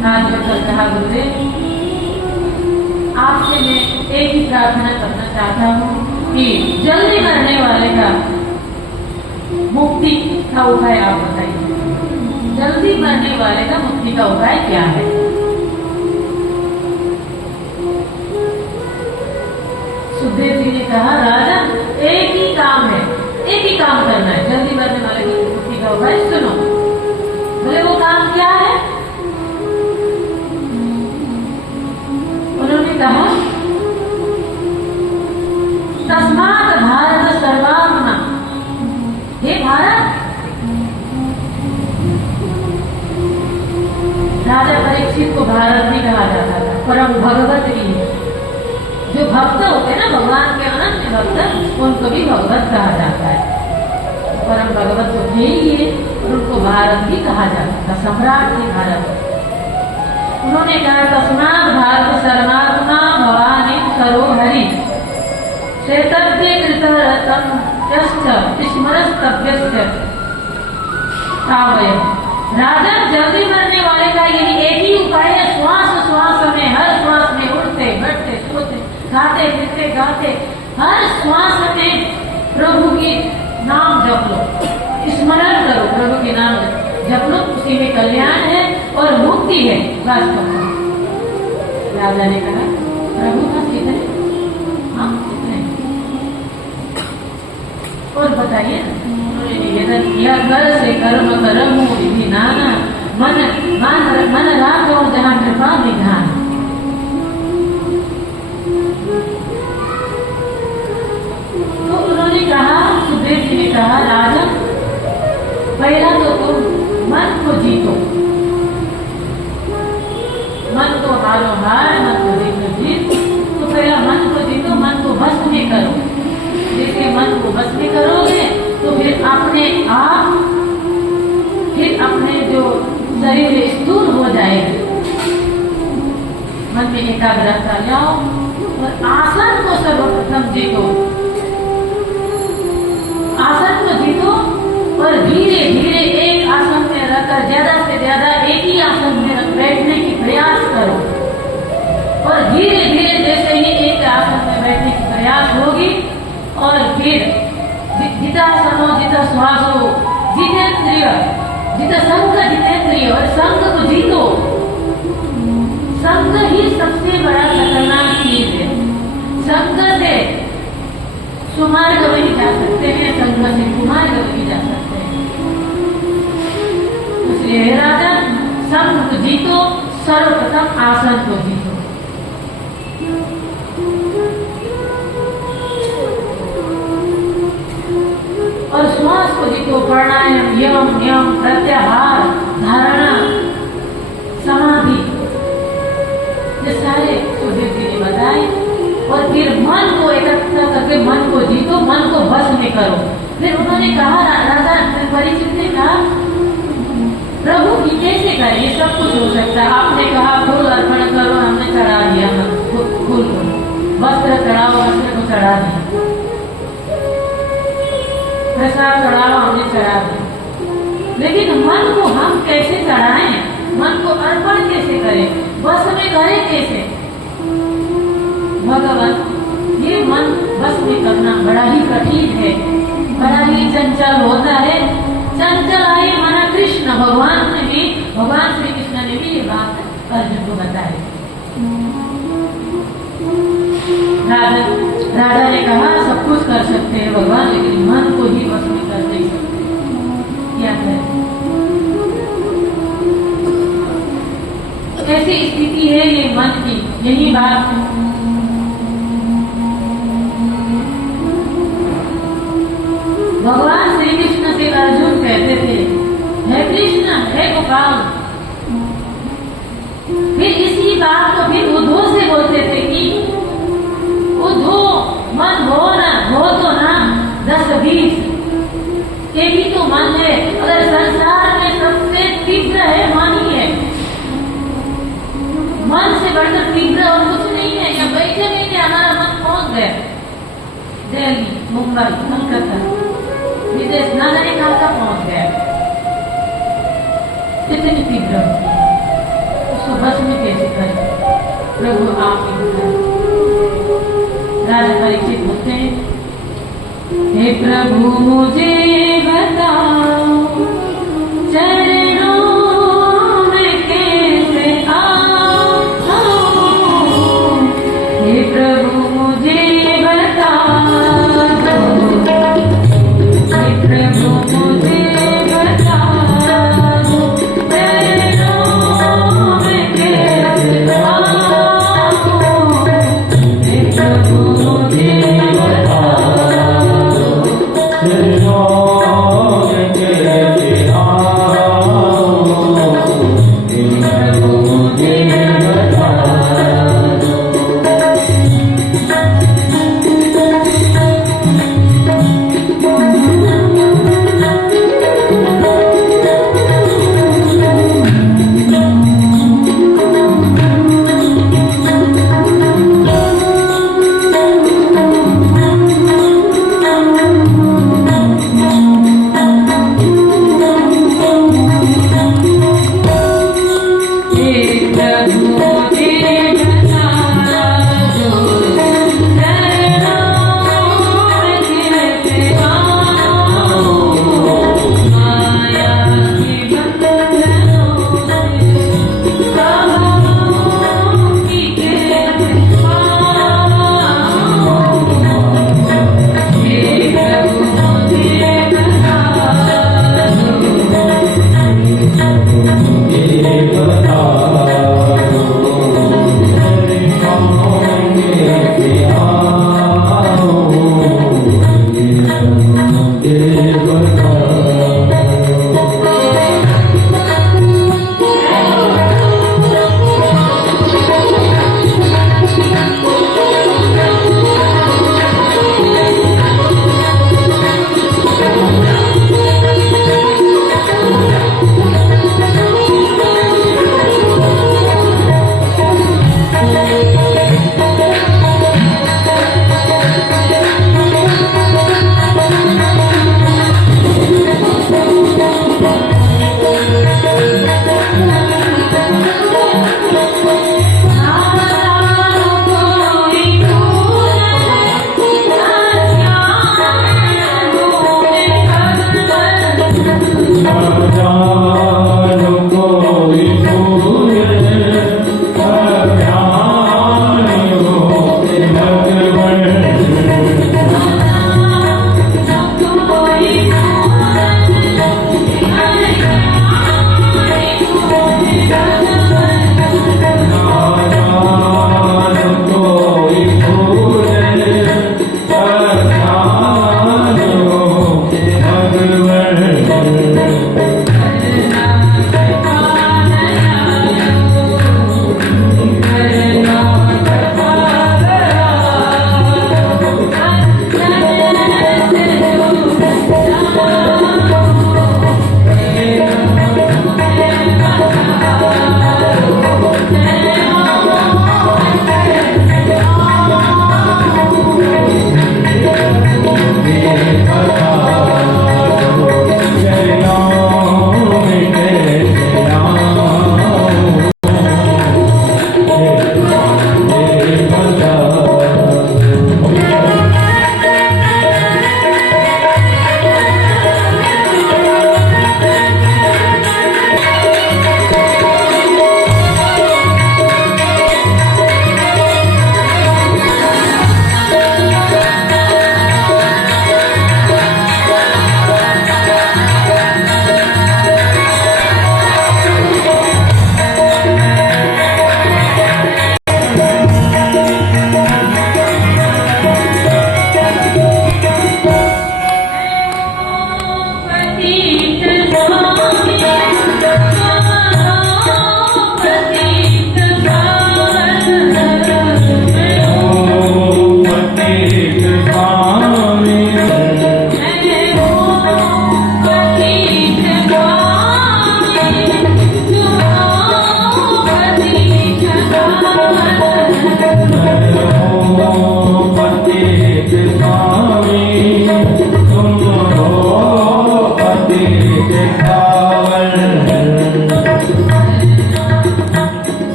हाथ जोड़कर कहा, गुरुदेव आपसे मैं एक ही प्रार्थना करना चाहता हूँ कि जल्दी मरने वाले का मुक्ति का उपाय आप बताइए। जल्दी मरने वाले का मुक्ति का उपाय क्या है? सुखदेव जी ने कहा, राजा एक ही काम है, एक ही काम करना है जल्दी मरने वाले की मुक्ति का उपाय। सुनो। बोले वो काम क्या है? उन्होंने कहा, तस्मात् भारत सर्वात्मना। हे भारत, राजा परीक्षित को भारत नहीं कहा जाता था, परम भगवत भी है। जो भक्त होते हैं ना, भगवान के अनन्य भक्त, उनको भी भगवत कहा जाता है। परम भगवत तो थे ही है, और उनको भारत भी कहा जाता था, सम्राट थे भारत। उन्होंने कहा, तस्मात् भारत सर्वात्मा भवानी सरो हरि चैतन्य कृतरतम स्मरस्तव्यश्च कावय। राजा जल्दी मरने वाले का यही एक ही उपाय है, श्वास श्वास में, हर श्वास में उठते बैठते सोते खाते पीते गाते, हर श्वास में प्रभु की नाम जप लो, स्मरण करो, प्रभु के नाम जप लो, उसी में कल्याण है और मुक्ति है वास्तव में। राजा ने कहा, प्रभु का कितने? हाँ कितने? और बताइए। उन्होंने निवेदन किया, कर से कर्म करमु विधि नाना, मन राखो जहाँ कृपा विधान। तो उन्होंने कहा, सुखदेव जी ने कहा, राजा पहला तो तुम मन को जीतो, मन को हारो हार, मन को जीतो जीत। तो पहला मन को जीतो, मन को भस्म में करो। जैसे मन को भस्म में करोगे तो फिर अपने आप, फिर अपने जो शरीर स्थूल हो जाएगी। मन में एकाग्रता लाओ और आसन को सर्वप्रथम जीतो, आसन को जीतो और धीरे धीरे एक आसन में रहकर ज्यादा से ज्यादा एक ही आसन में बैठने की प्रयास करो। और धीरे धीरे जैसे ही एक आसन में बैठने की प्रयास होगी, और फिर जितासनो जित श्वासो जितेंद्रिय जित संग जितेंद्रिय, और संग को जीतो। संग ही सबसे बड़ा खतरनाक चीज है। संग से सुमार्ग में ही जा सकते हैं, संग से कुमार्ग में ही जा सकते हैं। इसलिए राजा, संग को जीतो, सर्वप्रथम आसन को जीतो। और श्वास को जीतो, प्राणायाम, यम नियम, प्रत्याहार, धारणा, समाधि, ये सारे सुखदेव जी ने बताए। और फिर मन को एकत्र करके मन को जीतो, मन को भस्म में करो। फिर उन्होंने कहा, राजा परीक्षित ने कहा, प्रभु की कैसे करें? ये सब कुछ हो सकता है। आपने कहा फूल अर्पण करो, हमने चढ़ा दिया, फूल को वस्त्र चढ़ाओ, वस्त्र को चढ़ा दिया, प्रसाद चढ़ाओ, हमने चढ़ा दिया। लेकिन मन को हम कैसे चढ़ाएं? मन को अर्पण कैसे करें? बस में करें कैसे? भगवान, ये मन बस में करना बड़ा ही कठिन है, बड़ा ही चंचल होता है। चंचल आए माना कृष्ण, भगवान ने भी, भगवान श्री कृष्ण ने भी ये बात अर्जुन को बताई। राजा ने कहा, सब कुछ कर सकते हैं भगवान, लेकिन मन को ही बस में कर नहीं सकते, क्या करें? ऐसी स्थिति है ये मन की। यही बात भगवान श्री कृष्ण से अर्जुन कहते थे, हे कृष्ण, हे गोपाल। फिर इसी बात को फिर उद्धव से बोलते थे कि उद्धव, मन हो ना हो तो ना 10-20 के भी तो मन है। अगर संसार में सबसे तीव्र है मन ही है, मन से बढ़कर तीव्र और कुछ नहीं है। या बैठे बैठे हमारा मन पहुंच गया दिल्ली, मुंबई, कलकत्ता, विदेश न जाने कहाँ पहुंच गया, कितनी तीव्र। उसको बस में कैसे करें? प्रभु आप ही बताएं। राजा परीक्षित बोलते हैं, हे प्रभु मुझे बताओ चरणों में कैसे आऊं। हे प्रभु मुझे बताओ, हे प्रभु मुझे बताओ चरणों में कैसे आऊं। हे प्रभु मुझे बताओ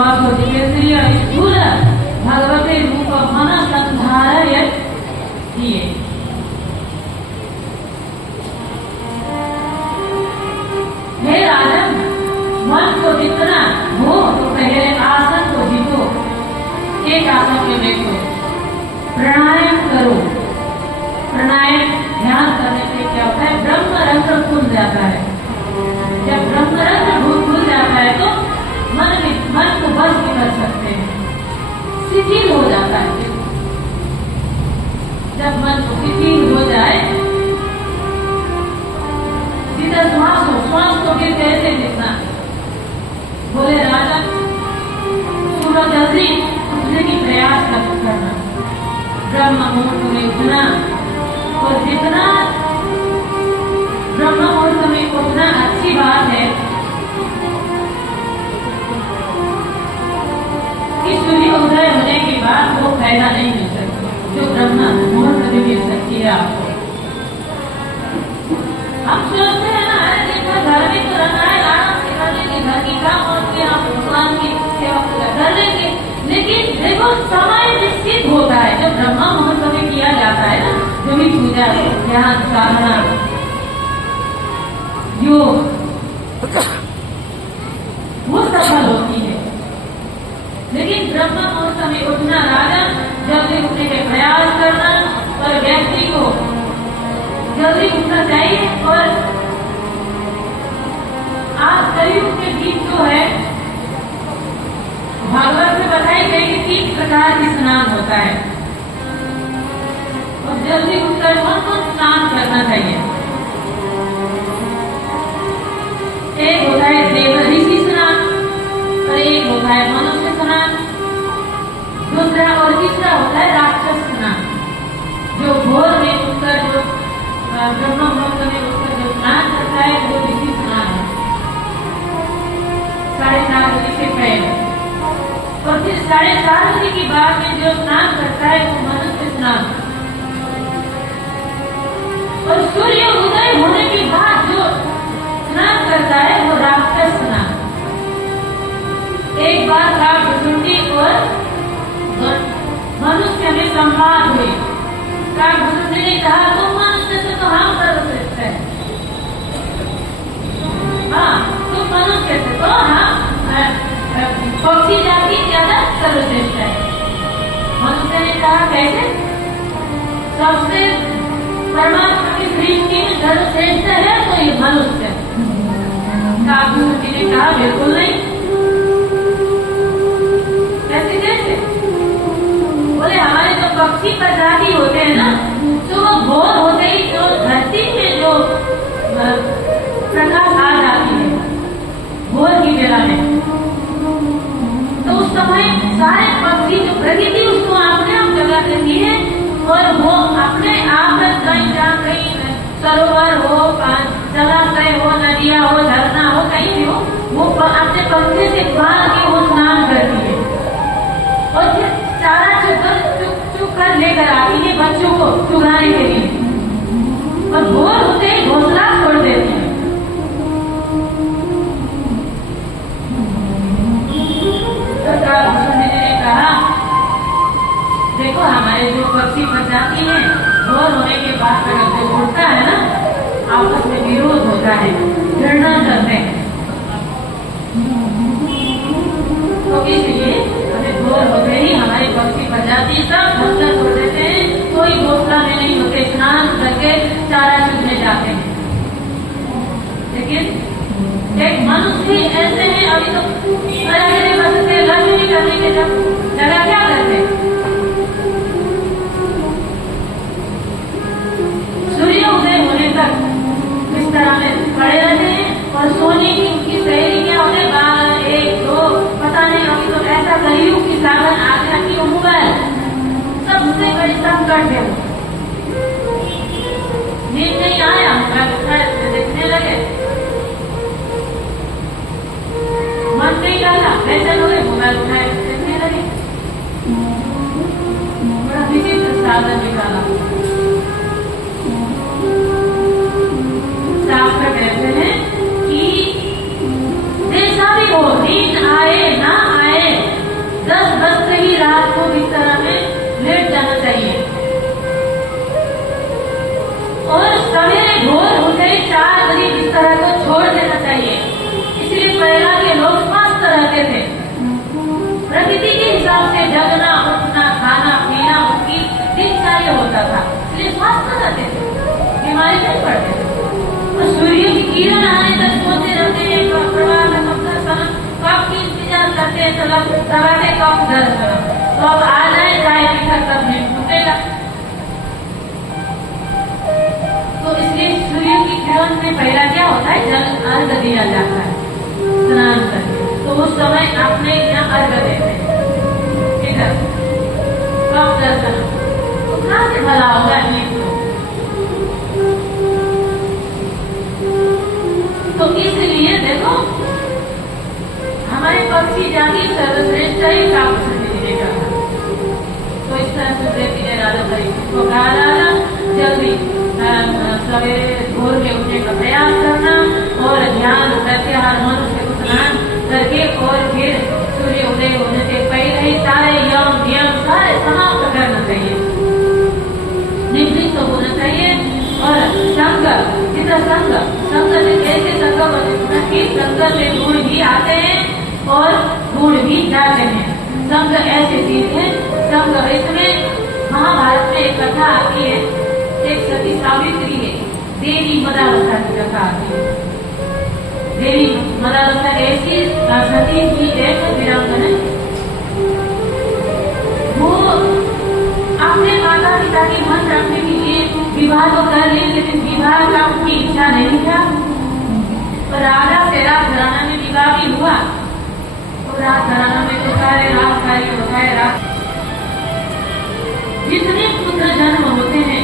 वासो जितेन्द्रिय स्थूल भगवते रूप मन संधारय किए। हे राजन, मन को जितना हो तो पहले आसन को जीतो, एक आसन में बैठो, प्राणायाम करो। प्राणायाम ध्यान करने से क्या होता है, ब्रह्म रंध्र खुल जाता है। जब ब्रह्म रंध्र खुल जाता है तो मन को बस भी कर सकते हैं, शिथिल हो जाता है। जब मन को शिथिल हो जाए, सीधा श्वास को भी कैसे देखना। बोले राजा, सूरज जल्दी उठने की प्रयास करना, ब्रह्म मुहूर्त में उठना, और जितना ब्रह्म मुहूर्त में उठना अच्छी बात है कि सूर्य उदय होने के बाद वो फायदा नहीं मिल सकता जो ब्रह्म मुहूर्त में मिल सकती है आपको। हम सोचते हैं ना, अरे देखो घर में तो रहना है, आराम से कर लेंगे, घर की काम और फिर हम भगवान की सेवा कर लेंगे। लेकिन देखो समय निश्चित होता है, जब ब्रह्म मुहूर्त में किया जाता है ना, जो भी पूजा, ध्यान, साधना, योग, वो सफल होती है। लेकिन ब्रह्म मुहूर्त में उठना, राजा जल्दी उठने के प्रयास करना, और व्यक्ति को जल्दी उठना चाहिए। और आज कलयुग के गीत जो है, भागवत में बताई गई कि 3 प्रकार की स्नान होता है, और जल्दी उठकर मन को स्नान करना चाहिए। एक होता है देव ऋषि स्नान, और एक होता है मनुष्य स्नान, दूसरा और तीसरा होता है राक्षस स्नान। जो भोर में उठकर जो ब्रह्म मुहूर्त में उठकर जो स्नान करता है वो ऋषि स्नान है, 4:30 बजे से पहले। और फिर 4:30 बजे की बाद में जो स्नान करता है वो मनुष्य स्नान। और सूर्य उदय होने के बाद जो स्नान करता है वो राक्षस स्नान। एक बार काकभुसुंडी और मनुष्य में संवाद हुए। काकभुसुंडी ने कहा, तुम मनुष्य से तो हम सर्वश्रेष्ठ है, हाँ तुम मनुष्य से तो हम पक्षी जाति ज्यादा सर्वश्रेष्ठ है। मनुष्य ने कहा, कैसे? सबसे परमात्मा की सृष्टि में सर्वश्रेष्ठ है तो ये मनुष्य। काकभुसुंडी ने कहा, बिल्कुल नहीं। कैसे कैसे? बोले हमारे जो पक्षी प्रजाति होते हैं ना, तो वो भोर होते ही जो धरती में जो प्रकाश आ जाती है भोर की बेला में, तो उस समय सारे पक्षी जो प्रकृति उसको अपने आप जगा देती है, और वो अपने आप कहीं जहाँ कहीं सरोवर हो, जलाशय हो, नदियाँ हो, झरना हो, कहीं भी हो, वो अपने पंखे से बाहर के वो स्नान करती है, और फिर चारा चुग कर लेकर आती है बच्चों को चुगाने के लिए, और भोर होते ही घोंसला छोड़ देती है। तो काकभुसुंडी ने कहा, देखो हमारे जो पक्षी प्रजाति है, भोर होने के बाद अगर जो उड़ता है ना, आपस में विरोध होता है, घृणा करते हैं, तो इसलिए हमें भोर होते ही हमारे पक्षी प्रजाति सब घोंसला छोड़ देते हैं, कोई घोंसला में नहीं होते, स्नान करके चारा चुगने जाते हैं। लेकिन एक मनुष्य ऐसे हैं, अभी तो बसते लक्ष्मी करने के जगह क्या करते, सूर्य उदय होने तक इस तरह में पड़े रहते हैं, और सोने की उनकी सहेली क्या होते, 12, 1, 2, पता नहीं। अभी तो ऐसा कलयुग की साधन आ गया कि वो मोबाइल सबसे बड़ी संकट है। नींद नहीं आया, मोबाइल देखने लगे, मन नहीं डाला, ऐसे लोग मोबाइल उठाए देखने लगे। बड़ा विचित्र साधन निकाला। शास्त्र कहते हैं कि जैसा भी हो, नींद आए ना आए, सूर्य की किरण आने तक सोते रहते हैं, प्रभात में कब दर्शन, कब की इंतजार करते हैं, तलब सवारे कब दर्शन, तो अब आ जाए चाय पीकर तब नहीं टूटेगा। तो इसलिए सूर्य की किरण में पहला क्या होता है, जल अर्घ दिया जाता है स्नान करके। तो उस समय अपने यहाँ अर्घ देते हैं, ठीक है, कब दर्शन तो कहाँ से भला होगा ये तो इसलिए देखो हमारे पक्षी जाति सर्वश्रेष्ठ ही कापुरुष मिलेगा। तो इस तरह से देती है राधा भाई को कहा राधा जल्दी सवेरे भोर में उठने का प्रयास करना और ध्यान प्रत्याहार मनुष्य को स्नान करके और फिर सूर्य उदय होने से पहले ही सारे यम नियम सारे समाप्त करना चाहिए, निवृत्त तो होना चाहिए। और संग जितना संग से कैसे संग बने, संग से गुण भी आते हैं और गुण भी जाते हैं। संग ऐसी चीज है, संग इसमें महाभारत में एक कथा आती है, एक सती सावित्री है, देवी मदालसा की कथा आती है। देवी मदालसा ऐसी सती की एक वीरांगना है, वो अपने माता पिता की मन रखने के लिए विवाह तो कर ली, लेकिन विवाह का उनकी इच्छा नहीं था। तो राजा से राज घराना में विवाह भी हुआ, तो राज घराना में तो सारे राज कार्य होता है। राज जितने पुत्र जन्म होते हैं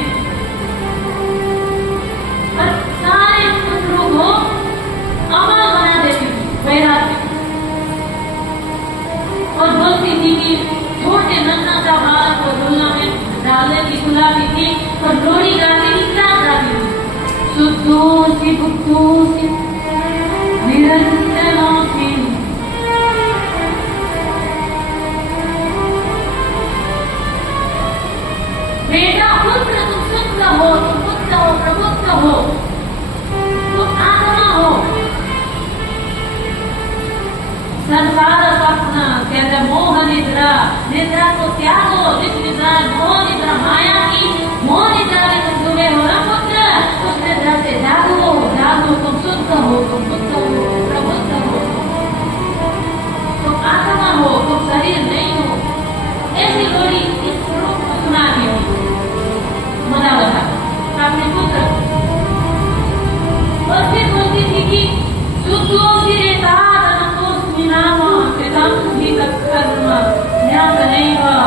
और सारे पुत्रों को अमर बना देती थी वैराग्य, और बोलती थी कि छोटे नन्हा सा बालक को दुनिया में डालने की सुलाती थी और लोरी गाती थी, क्या गाती थी, सुदूसी बुद्धूसी निरंजनोसी। बेटा पुत्र तुम शुद्ध हो, तुम बुद्ध हो, प्रबुद्ध हो, तुम आत्मा हो। संसार स्वप्न कहते मोह निद्रा, निद्रा को त्यागो, जिस निद्रा मोह निद्रा माया की मोह निद्रा में तुम डूबे हो ना पुत्र, उस निद्रा से जागो, जागो, तुम शुद्ध हो, तुम बुद्ध हो, प्रबुद्ध हो, तुम आत्मा हो, तुम शरीर नहीं हो। ऐसी लोरी इस रूप को सुनाती थी मदालसा अपने पुत्र, और फिर बोलती थी कि सुखोसी रेता नाम कृतम ही तत्कर्म ज्ञात नहीं हुआ।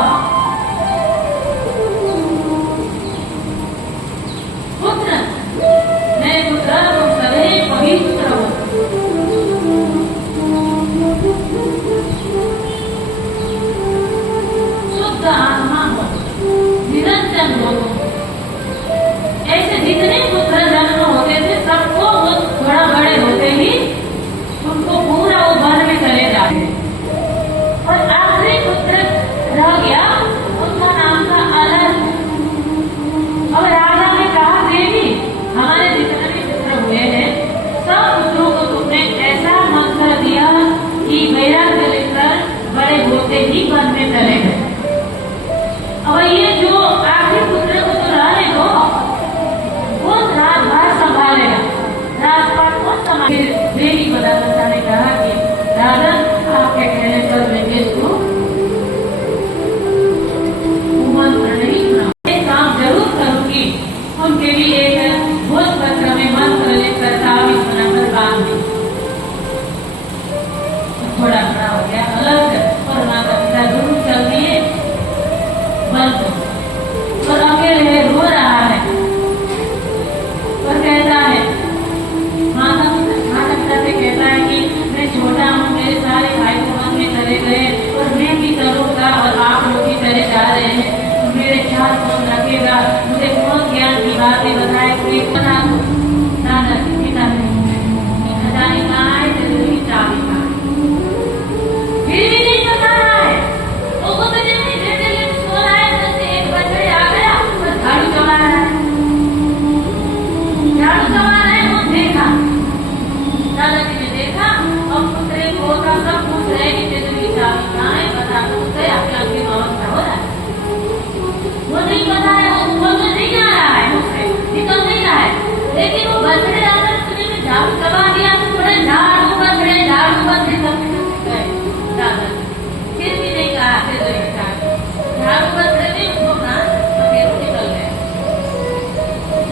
पुत्र मेरे पुत्र तुम सदैव पवित्र हो, शुद्ध आत्मा हो, निरंजन हो। ऐसे जितने पुत्र जन्म होते थे सबको थोड़ा बड़े होते ही उनको पूरा वो वन में चले जाते, और आखिरी पुत्र रह गया, उसका नाम था अलग। और राजा ने कहा देवी हमारे जितने भी पुत्र हुए हैं सब पुत्रों को तुमने ऐसा मंत्र दिया कि वैराग्य लेकर बड़े होते ही वन में चले गए। और ये जो आखिरी पुत्र को तो रहने दो, वो राजभार संभालेगा, राजपाट को संभालेगा। देवी मदालसा ने कहा कि राजा आपके कहने पर मैं इसको मंत्र नहीं सुना, एक काम जरूर करूंगी, उनके लिए एक भोज पत्र में मंत्र लेकर ताबीज बनाकर बांध दी। थोड़ा बड़ा हो गया अलग, और माता पिता जरूर चल दिए वन को, और अकेले रो रहा है और कहता है माता पिता से कहता है कि मैं छोटा हूँ, मेरे सारे भाई को वन में चले गए और मैं भी चलूंगा और आप लोग भी चले जा रहे हैं, तो मेरे ख्याल कौन रखेगा, मुझे कौन ज्ञान की बातें बताए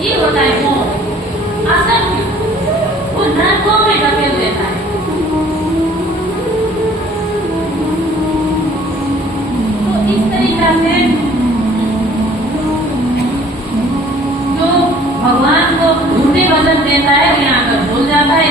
ये होता है मोह, आसक्ति, वो नरकों में ढकेल देता है। तो इस तरीका से जो भगवान को झूठे वचन देता है, यहाँ पर भूल जाता है,